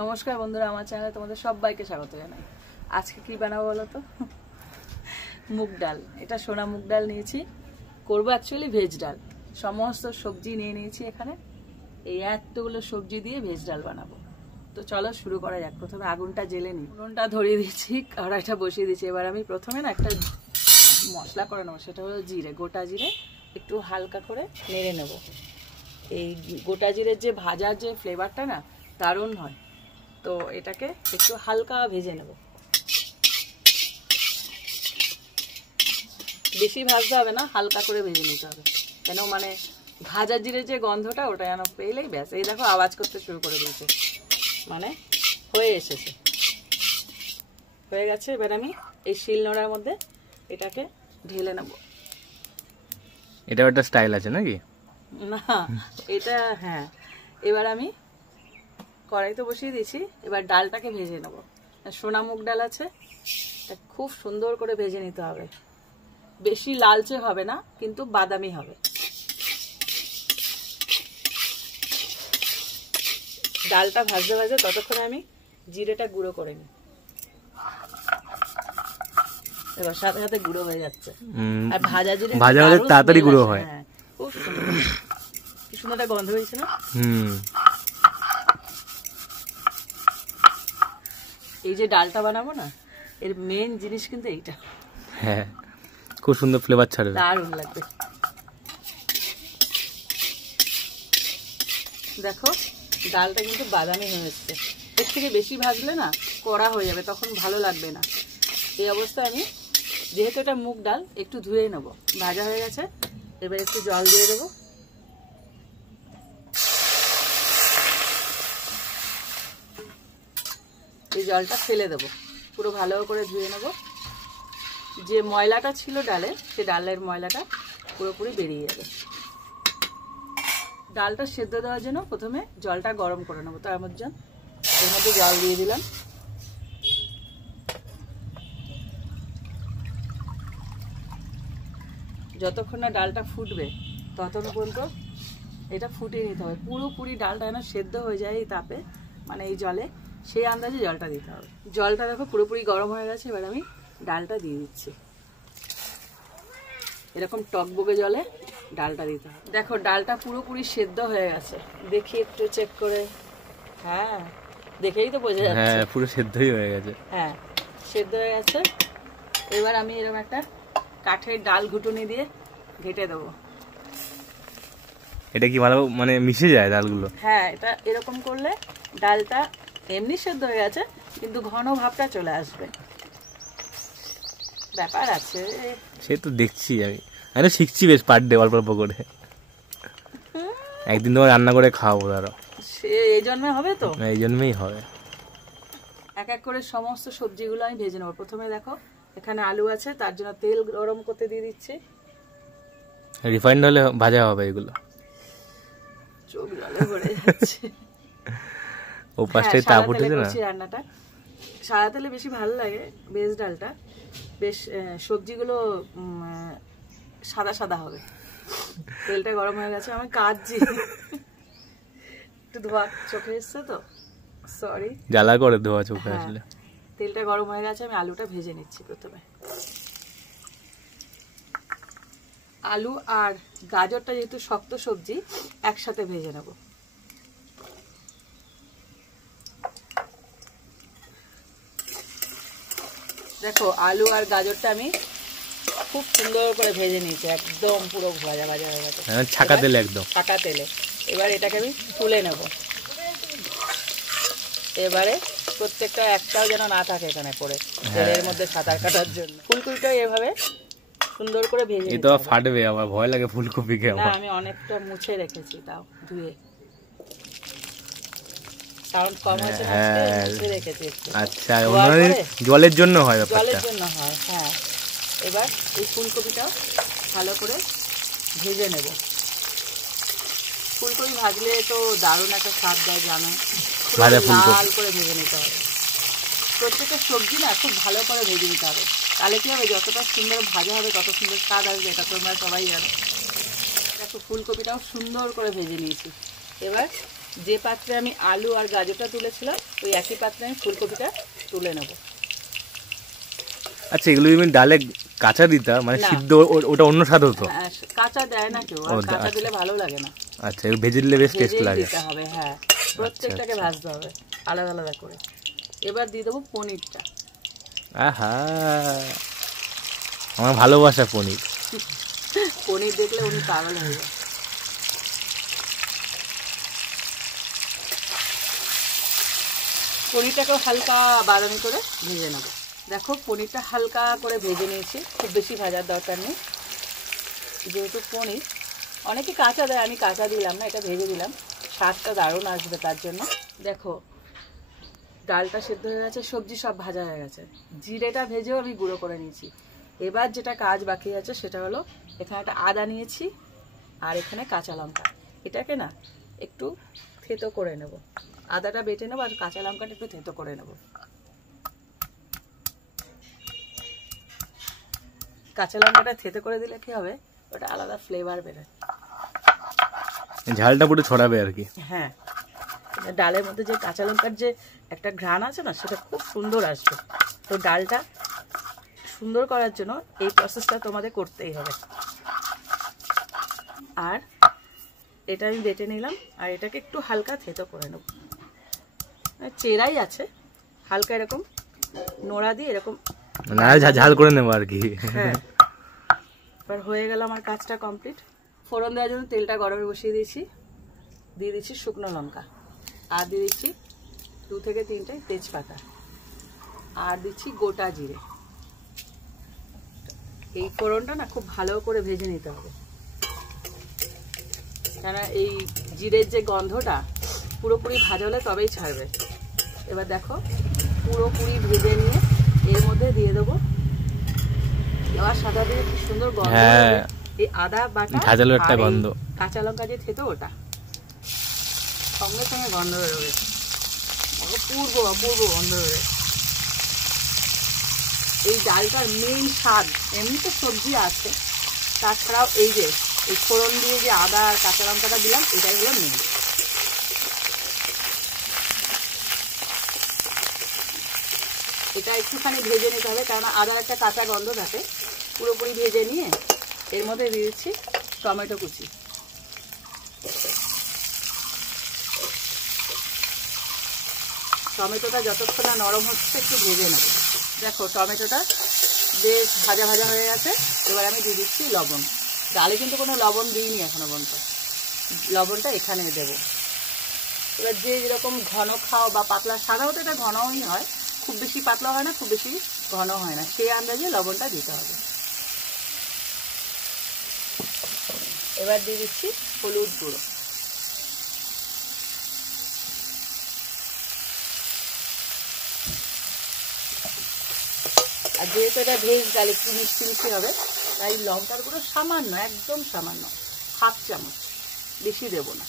নমস্কার বন্ধুরা, আমার চ্যানেলে তোমাদের সবাইকে স্বাগত জানাই। আজকে কি বানাবো বলো তো? মুগ ডাল। এটা সোনা মুগ ডাল নিয়েছি, করবো অ্যাকচুয়ালি ভেজ ডাল। সমস্ত সবজি নিয়ে নিয়েছি এখানে, এই এতগুলো সবজি দিয়ে ভেজ ডাল বানাবো। তো চলো শুরু করা যাক। প্রথমে আগুনটা জ্বেলে নিই, উনুনটা ধরিয়ে দিচ্ছি, কড়াইটা বসিয়ে দিচ্ছি। এবার আমি প্রথমে না একটা মশলা করে নেবো, সেটা হলো জিরে, গোটা জিরে একটু হালকা করে নেড়ে নেব। এই গোটা জিরের যে ভাজার যে ফ্লেভারটা না দারুণ হয়, তো এটাকে একটু হালকা ভেজে নেব। বেশি ভাজতে হবে না, হালকা করে ভেজে নিতে হবে, কেন মানে ভাজা জিরের যে গন্ধটা ওটা যেন পেলেই ব্যাস। এই দেখো আওয়াজ করতে শুরু করে দিয়েছে, মানে হয়ে এসেছে, হয়ে গেছে। এবার আমি এই শিলনোড়ার মধ্যে এটাকে ঢেলে নেব। এটা একটা স্টাইল আছে নাকি? না এটা হ্যাঁ। এবার আমি কড়াইতে বসিয়ে দিয়েছি, এবার ডালটাকে ভেজে নেব। সোনা মুগ ডাল আছে, খুব সুন্দর করে ভেজে নিতে হবে। বেশি লালচে হবে না, কিন্তু বাদামি হবে। ডালটা ভাজতে ভাজতে ততক্ষণে আমি জিরেটা গুঁড়ো করে নিই। এবার সাথে সাথে গুঁড়ো হয়ে যাচ্ছে। আর ভাজা জিরে তাড়াতাড়ি গুঁড়ো হয়। হ্যাঁ, খুব সুন্দর, কি সুন্দর একটা গন্ধ হয়েছে না? এই যে ডালটা বানাবো না, এর মেন জিনিস কিন্তু এইটা। হ্যাঁ, খুব সুন্দর ফ্লেভার ছাড়বে, দারুণ লাগবে। দেখো ডালটা কিন্তু বাদামি হয়ে এসছে। এর থেকে বেশি ভাজলে না কড়া হয়ে যাবে, তখন ভালো লাগবে না। এই অবস্থায় আমি, যেহেতু এটা মুগ ডাল, একটু ধুয়ে নেবো। ভাজা হয়ে গেছে, এবার একটু জল দিয়ে দেবো। এই জলটা ফেলে দেবো, পুরো ভালো করে ধুয়ে নেব। যে ময়লাটা ছিল ডালে, সে ডালের ময়লাটা পুরোপুরি বেরিয়ে যাবে। ডালটা সেদ্ধ দেওয়ার জন্য প্রথমে জলটা গরম করে নেবো। তার মধ্যে এর মধ্যে জল দিয়ে দিলাম। যতক্ষণ না ডালটা ফুটবে ততক্ষণ পর্যন্ত এটা ফুটিয়ে নিতে হবে। পুরোপুরি ডালটা যেন সেদ্ধ হয়ে যায় এই তাপে, মানে এই জলে, সেই আন্দাজে জলটা দিতে হবে। জলটা দেখো পুরোপুরি গরম হয়ে গেছে। এবার আমি ডালটা দিয়ে দিচ্ছি। এরকম টকবগে জলে ডালটা দিতে হবে। দেখো ডালটা পুরোপুরি সেদ্ধ হয়ে গেছে, দেখি একটু চেক করে। হ্যাঁ, দেখেই তো বোঝা যাচ্ছে। হ্যাঁ, পুরো সেদ্ধই হয়ে গেছে। হ্যাঁ, সেদ্ধ হয়ে গেছে। এবার আমি এরকম একটা কাঠের ডাল ঘুটুনি দিয়ে ঘেটে দেবো। এটা কি ভালো মানে মিশে যায় ডালগুলো? হ্যাঁ, এটা এরকম করলে ডালটা এমনি সেদ্ধ হয়ে গেছে, কিন্তু ঘন ভাবটা চলে আসবে। ব্যাপার আছে, সে তো দেখছি। আমি শিখছি বেশ পার ডে, অল্প অল্প করে। একদিন তোমার রান্না করে খাওয়াবো। ধরো সে এই জন্মে হবে তো? এই জন্মেই হবে। এক এক করে সমস্ত সবজিগুলো আমি ভেজে নেবো। প্রথমে দেখো এখানে আলু আছে, তার জন্য তেল গরম করতে দিয়ে দিচ্ছি। রিফাইন্ড হলে ভাজা হবে এগুলো। চোখ জলে ভরে যাচ্ছে। ও পাশটাই তাপ উঠেছে না? রান্নাটা সাদা তেলে বেশি ভালো লাগে। ভেজ ডালটা বেশ, সবজিগুলো সাদা সাদা হবে। তেলটা গরম হয়ে গেছে, আমি কাটছি, একটু ধোয়া চোখে এসছে তো, সরি। জ্বালা করে ধোয়া চোখে আসলে। তেলটা গরম হয়ে গেছে, আমি আলুটা ভেজে নিচ্ছি। প্রথমে আলু আর গাজরটা যেহেতু শক্ত সবজি, একসাথে ভেজে নেব। দেখো আলু আর গাজরটা আমি খুব সুন্দর করে ভেজে নিয়েছি, একদম পুরো ভাজা ভাজা হয়ে গেছে, ছাকা তেলে, একদম ছাকা তেলে। এবার এটাকে আমি তুলে নেব। এবারে প্রত্যেকটা একটাও যেন না থাকে এখানে পড়ে তেলের মধ্যে সাঁতার কাটার জন্য। ফুলকপিটা এভাবে সুন্দর করে ভেজে নিতে হবে। ফাটবে, আমার ভয় লাগে ফুলকপিকে। না, আমি অনেকটা মুছে রেখেছি, তাও ধুয়ে, কারণ কম হয়েছে, মুছে রেখেছি। আচ্ছা, জলের জন্য হয়? জলের জন্য হয়, হ্যাঁ। এবার এই ফুলকপিটাও ভালো করে ভেজে নেব। ফুলকপি ভাজলে তো দারুণ একটা স্বাদ দেয়, জানো। লাল করে ভেজে নিতে হবে। প্রত্যেকটা সবজি না খুব ভালো করে ভেজে নিতে হবে, তাহলে কি হবে, যতটা সুন্দর ভাজা হবে তত সুন্দর স্বাদ আসবে। এটা তোমরা সবাই জানো। দেখো ফুলকপিটাও সুন্দর করে ভেজে নিয়েছি। এবার যে পাত্রে আমি আলু আর গাজরটা তুলেছিলাম ওই একই পাত্রে আমি ফুলকপিটা তুলে নেব। আচ্ছা, এগুলো তুমি ডালে কাঁচা দিতা, মানে সিদ্ধ, ওটা অন্য স্বাদ হতো? কাঁচা দেয় না কেউ, আর কাঁচা দিলে ভালো লাগে না। আচ্ছা, এগুলো ভেজে দিলে বেশ টেস্ট লাগে। দিতে হবে, হ্যাঁ, প্রত্যেকটাকে ভাজতে হবে আলাদা আলাদা করে। এবার দিয়ে দেবো পনিরটা। আহা, আমার ভালোবাসা পনির। পনির দেখলে উনি পাগল হয়ে যায়। পনিরটাকেও হালকা বাদামি করে ভেজে নেব। দেখো পনিরটা হালকা করে ভেজে নিয়েছি, খুব বেশি ভাজার দরকার নেই। যেহেতু পনির অনেকে কাঁচা দেয়, আমি কাঁচা দিলাম না, এটা ভেজে দিলাম, স্বাদটা দারুণ আসবে তার জন্য। দেখো ডালটা সেদ্ধ হয়ে গেছে, সবজি সব ভাজা হয়ে গেছে, জিরেটা ভেজেও আমি গুঁড়ো করে নিয়েছি। এবার যেটা কাজ বাকি আছে সেটা হলো এখানে একটা আদা নিয়েছি আর এখানে কাঁচা লঙ্কা। এটাকে না একটু থেতো করে নেব, আদাটা বেটে নেবো আর কাঁচা লঙ্কাটা একটু থেতো করে নেব। কাঁচা লঙ্কাটা থেতো করে দিলে কি হবে, ওটা আলাদা ফ্লেভার বেরোয়, ঝালটা পুরো ছড়াবে আর কি। হ্যাঁ, ডালের মধ্যে যে কাঁচা লঙ্কার যে একটা ঘ্রাণ আছে না, সেটা খুব সুন্দর আসবে। তো ডালটা সুন্দর করার জন্য এই প্রসেসটা তোমাদের করতেই হবে। আর এটা আমি বেটে নিলাম আর এটাকে একটু হালকা থেতো করে নেব। চেরাই আছে, হালকা এরকম নোড়া দিয়ে এরকম ঝাল করে নেবো আর কি। হ্যাঁ, এবার হয়ে গেল আমার কাজটা কমপ্লিট। ফোড়ন দেওয়ার জন্য তেলটা গরমে বসিয়ে দিয়েছি, দিয়ে দিচ্ছি শুকনো লঙ্কা, আর দিয়ে দিচ্ছি 2 থেকে 3টে তেজপাতা, আর দিচ্ছি গোটা জিরে। এই ফোড়নটা না খুব ভালো করে ভেজে নিতে হবে, কেন এই জিরের যে গন্ধটা পুরোপুরি ভাজা হলে তবেই ছাড়বে। এবার দেখো পুরোপুরি ভেজে নিয়ে এর মধ্যে দিয়ে দেবো, দেওয়ার সাথে সাথে কি সুন্দর গন্ধ, এই আদা বাটা ঝাঁঝালো একটা গন্ধ, কাঁচা লঙ্কা যে থেতো ওটা সঙ্গে সঙ্গে গন্ধ বেরোবে, অপূর্ব অপূর্ব গন্ধ বেরোবে। এই ডালটার মেইন স্বাদ, এমনি তো সবজি আছে, তাছাড়াও এই যে এই ফোড়ন দিয়ে যে আদা আর কাঁচা লঙ্কাটা দিলাম, এটাই হলো মেইন। এটা একটুখানি ভেজে নিতে হবে, কারণ আদার একটা কাঁচা গন্ধ থাকে। পুরোপুরি ভেজে নিয়ে এর মধ্যে দিয়ে দিচ্ছি টমেটো কুচি। টমেটোটা যতক্ষণ না নরম হচ্ছে একটু ভেজে নেব। দেখো টমেটোটা বেশ ভাজা ভাজা হয়ে গেছে। এবার আমি দিয়ে দিচ্ছি লবণ। ডালে কিন্তু কোনো লবণ দিইনি এখনো পর্যন্ত, লবণটা এখানে দেব। এবার যে যেরকম ঘন খাও বা পাতলা, সাধারণত এটা ঘনই হয়, খুব বেশি পাতলা হয় না, খুব বেশি ঘন হয় না, সেই আন্দাজে লবণটা দিতে হবে। এবার দিয়ে দিচ্ছি হলুদ গুঁড়ো, আর যেহেতু এটা ভেজ ডাল একটু মিষ্টি মিষ্টি হবে, তাই লঙ্কার গুঁড়ো সামান্য, একদম সামান্য, 1/2 চামচ, বেশি দেব না।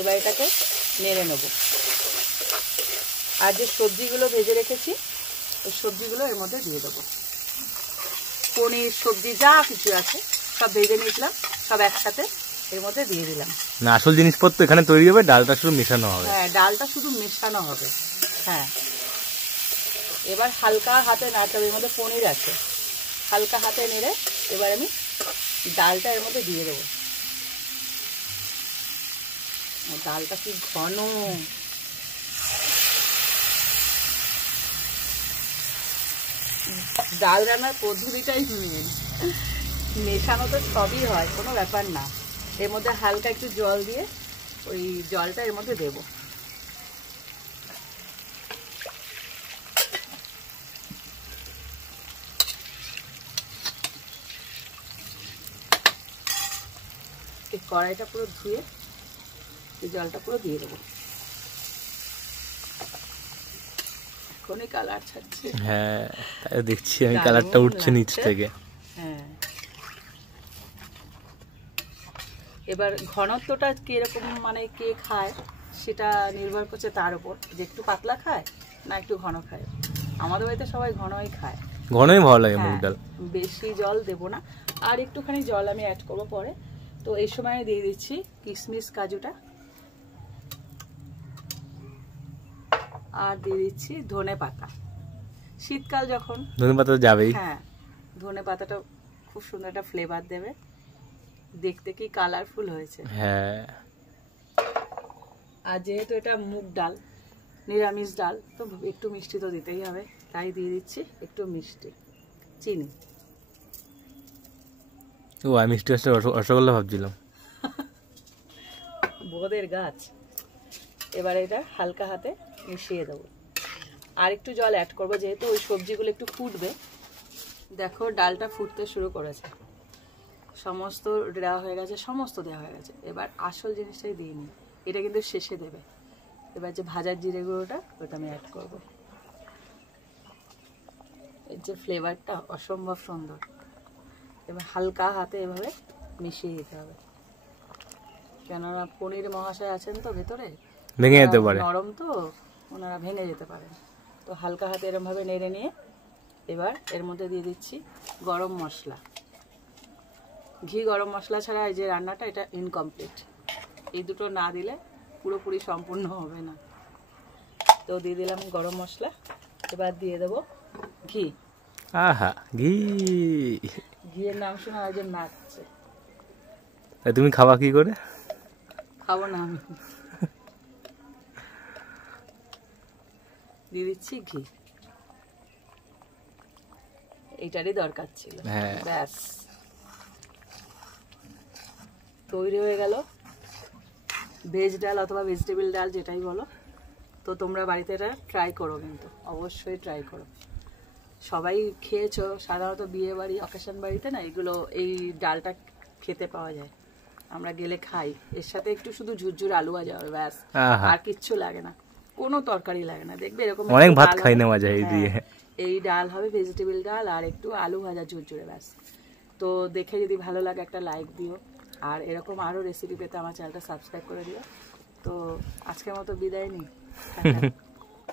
এবার এটাকে নেড়ে নেব। আর যে সবজিগুলো ভেজে রেখেছি ওই সবজিগুলো এর মধ্যে দিয়ে দেবো। পনির, সবজি যা কিছু আছে সব ভেজে নিয়েছিলাম, সব একসাথে এর মধ্যে দিয়ে দিলাম। না, আসল জিনিসপত্র এখানে তৈরি হবে, ডালটা শুধু মেশানো হবে। হ্যাঁ, ডালটা শুধু মেশানো হবে। হ্যাঁ, এবার হালকা হাতে নাড়তে হবে, এর মধ্যে পনির আছে, হালকা হাতে নেড়ে এবার আমি ডালটা এর মধ্যে দিয়ে দেবো। ডালটা কি ঘন, ডাল রান্নার পদ্ধতিটাই মেন, মেশানো তো সবই হয়, কোনো ব্যাপার না। এর মধ্যে হালকা একটু জল দিয়ে ওই জলটা এর মধ্যে দেব। এই কড়াইটা পুরো ধুয়ে এই জলটা পুরো দিয়ে দেবো। এখনই কালার ছাড়ছে। হ্যাঁ, তাই দেখছি আমি, কালারটা উঠছে নিচ থেকে। হ্যাঁ, এবার ঘনত্বটা কিরকম, মানে কে খায় সেটা নির্ভর করছে তার উপর, যে একটু পাতলা খায় না একটু ঘন খায়। আমাদের বাড়িতে সবাই ঘনই খায়, ঘনই ভালো লাগে মুগ ডাল। বেশি জল দেব না, আর একটুখানি জল আমি অ্যাড করবো পরে। তো এই সময় দিয়ে দিচ্ছি কিশমিশ কাজুটা, আর দিয়ে দিচ্ছি ধনে পাতা। শীতকাল যখন, ধনে পাতা যাবেই। হ্যাঁ, ধনে পাতাটা খুব সুন্দর একটা ফ্লেভার দেবে। দেখতে কি কালারফুল হয়েছে। হ্যাঁ, আর যেহেতু এটা মুগ ডাল, নিরামিষ ডাল, তো একটু মিষ্টি তো দিতেই হবে, তাই দিয়ে দিচ্ছি একটু মিষ্টি, চিনি। ও আমি মিষ্টি আসলে রসগোল্লা ভাবছিলাম। বোদের গাছ। এবার এটা হালকা হাতে মিশিয়ে দেবো, আর একটু জল অ্যাড করবো যেহেতু ওই সবজিগুলো একটু ফুটবে। দেখো ডালটা ফুটতে শুরু করেছে, সমস্ত দেওয়া হয়ে গেছে, সমস্ত দেওয়া হয়ে গেছে। এবার আসল জিনিসটাই দিয়ে নিই, এটা কিন্তু শেষে দেবে। এবার যে ভাজার জিরে গুঁড়োটা, ওটা আমি অ্যাড করবো। এর যে ফ্লেভারটা অসম্ভব সুন্দর। এবার হালকা হাতে এভাবে মিশিয়ে দিতে হবে, কেননা পনির মহাশয় আছেন তো ভেতরে, ভেঙে যেতে পারে, নরম তো, ওনারা ভেঙে যেতে পারেন। তো হালকা হাতে এরকম ভাবে নেড়ে নিয়ে এবার এর মধ্যে দিয়ে দিচ্ছি গরম মশলা। ঘি গরম মশলা ছাড়া এই যে রান্নাটা, এটা ইনকমপ্লিট। এই দুটো না দিলে পুরোপুরি সম্পূর্ণ হবে না। তো দিয়ে দিলাম গরম মশলা, এবার দিয়ে দেবো ঘি। আহা, ঘি। ঘিয়ের নাম শুনে একজন নাচছে। তুমি খাওয়া কি করে? খাবো না আমি। দিয়ে দিচ্ছি ঘি, এইটারই দরকার ছিল। হ্যাঁ, ব্যাস তৈরি হয়ে গেল ভেজ ডাল অথবা ভেজিটেবল ডাল, যেটাই বলো। তো তোমরা বাড়িতে এটা ট্রাই করো, কিন্তু অবশ্যই ট্রাই করো। সবাই খেয়েছো, সাধারণত বিয়ে বাড়ি, অকেশন বাড়িতে না এগুলো, এই ডালটা খেতে পাওয়া যায়। আমরা গেলে খাই, এর সাথে একটু শুধু ঝুরঝুর আলু ভাজা হবে, ব্যাস, আর কিচ্ছু লাগে না, কোনো তরকারি লাগে না। দেখবে এরকম অনেক ভাত খাই নেওয়া যায় এই দিয়ে। এই ডাল হবে ভেজিটেবল ডাল, আর একটু আলু ভাজা ঝুরঝুরে, ব্যাস। তো দেখে যদি ভালো লাগে একটা লাইক দিও, আর এরকম আরো রেসিপি পেতে আমার চ্যানেলটা সাবস্ক্রাইব করে দিও। তো আজকের মতো বিদায় নিই।